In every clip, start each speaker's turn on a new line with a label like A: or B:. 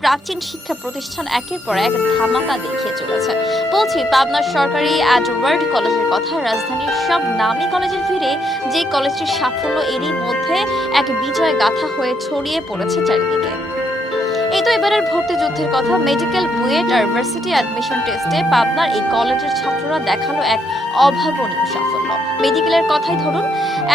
A: প্রাচীন শিক্ষা প্রতিষ্ঠান একের পর এক ধামাকা দেখিয়ে চলেছে। বলছি পাবনার সরকারি অ্যাডওয়ার্ড কলেজের কথা, রাজধানীর সব নামী কলেজের ভিড়ে যে কলেজটির সাফল্য এরই মধ্যে এক বিজয় গাথা হয়ে ছড়িয়ে পড়েছে চারিদিকে। এই তো এবারের ভর্তি যুদ্ধের কথা মেডিকেল বুয়েট আর ভার্সিটি অ্যাডমিশন টেস্টে পাবনার এই কলেজের ছাত্ররা দেখাল এক অভাবনীয় সাফল্য। মেডিকেলের কথাই ধরুন,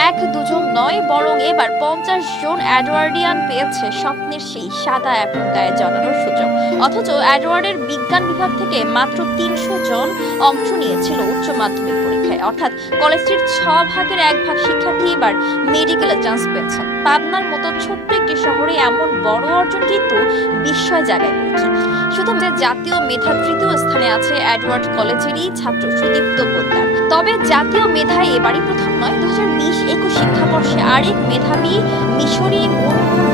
A: এক দুজন নয়, বরং এবার পঞ্চাশ জন অ্যাডওয়ার্ডিয়ান পেয়েছে স্বপ্নের সেই সাদা অ্যাপ্রন গায়ে জড়ানোর সুযোগ। অথচ অ্যাডওয়ার্ডের বিজ্ঞান বিভাগ থেকে মাত্র তিনশো জন অংশ নিয়েছিল উচ্চ মাধ্যমিক পরীক্ষায়। অর্থাৎ কলেজটির ছ ভাগের এক ভাগ শিক্ষার্থী এবার মেডিকেলে চান্স পেয়েছেন পাবনার মতো ছোট্ট একটি শহরে এমন বড় অর্জন কিন্তু বিস্ময় জায়গায় পৌঁছে শুধু জাতীয় মেধা তৃতীয় স্থানে আছে অ্যাডওয়ার্ড কলেজেরই ছাত্র সুদীপ্ত পোদ্দার তবে জাতীয় মেধায় এবারই প্রথম নয় দু হাজার বিশ একুশ শিক্ষাবর্ষে আরেক মেধাবী মিশরী মুনমুন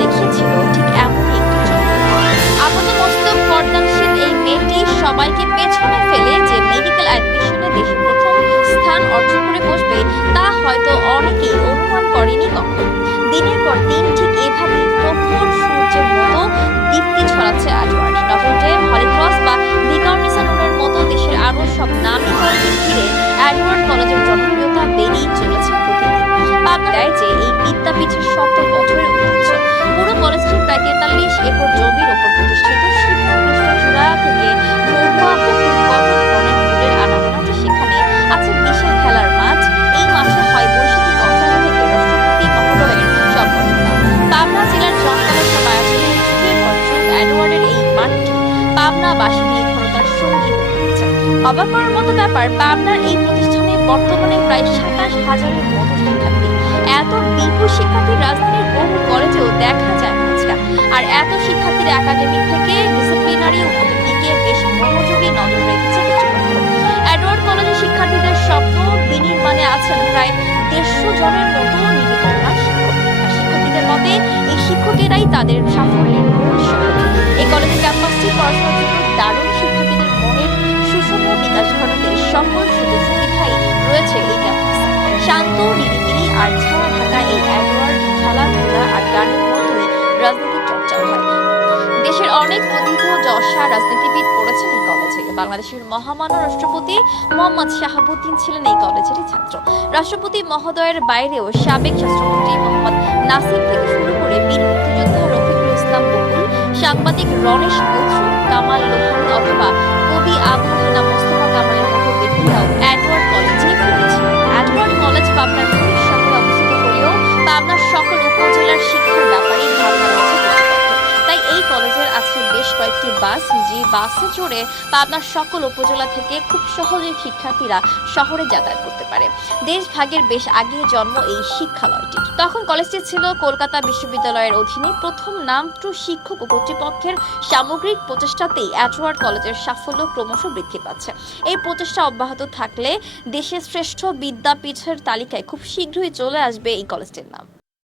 A: একর জমির ওপর প্রতিষ্ঠিত শিবকৃষ্ণ চূড়া থেকে মহুয়া পুকুর কত ধরনের ফুলের আনাগোনাতে সেখানে আছে বিশাল খেলার মাঠ, এই মাঠে হয় বৈশাখী কনসার্ট থেকে রাষ্ট্রপতি মহোদয়ের সম্বর্ধনা পাবনা জেলার জনকলা সব আয়োজনে যুগের পর যুগ অ্যাডওয়ার্ডের এই মাঠটি। পাবনাবাসী নির্ভরতার সঙ্গী উঠেছে অবাক করার মতো ব্যাপার, পাবনার এই প্রতিষ্ঠানে বর্তমানে প্রায় সাতাশ হাজারের মতো শিক্ষার্থী। এত বিপুল শিক্ষার্থী শিক্ষার্থীর একাডেমিক থেকে ডিসিপ্লিনারি উন্নতির দিকে বেশ মনোযোগী নজর রেখেছে অ্যাডওয়ার্ড কলেজের শিক্ষার্থীদের স্বপ্ন বিনির্মাণে আছেন প্রায় দেড়শো জনের মতো নিবেদনা শিক্ষক। শিক্ষার্থীদের মতে, এই শিক্ষকেরাই তাদের সাফল্যের অনেক রাজনীতিবিদ পড়েছেন এই কলেজে। বাংলাদেশের মহামান্য রাষ্ট্রপতি মোহাম্মদ শাহাবুদ্দিন ছিলেন এই কলেজেরই ছাত্র। রাষ্ট্রপতি মহোদয়ের বাইরেও সাবেক স্বাস্থ্যমন্ত্রী মোহাম্মদ নাসির থেকে শুরু করে বীর মুক্তিযোদ্ধা, রফিকুল ইসলাম বকুল, সাংবাদিক রণেশ বসু, কামাল লোহান অথবা কয়েকটি বাস, যে বাসে চড়ে পাবনার সকল উপজেলা থেকে খুব সহজে শিক্ষার্থীরা শহরে যাতায়াত করতে পারে। দেশ ভাগের বেশ আগে জন্ম এই শিক্ষালয়টির তখন কলেজটি ছিল কলকাতা বিশ্ববিদ্যালয়ের অধীনে। প্রথম নামটু শিক্ষক ও কর্তৃপক্ষের সামগ্রিক প্রচেষ্টাতেই অ্যাডওয়ার্ড কলেজের সাফল্য ক্রমশ বৃদ্ধি পাচ্ছে। এই প্রচেষ্টা অব্যাহত থাকলে দেশের শ্রেষ্ঠ বিদ্যাপীঠের তালিকায় খুব শীঘ্রই চলে আসবে এই কলেজটির নাম।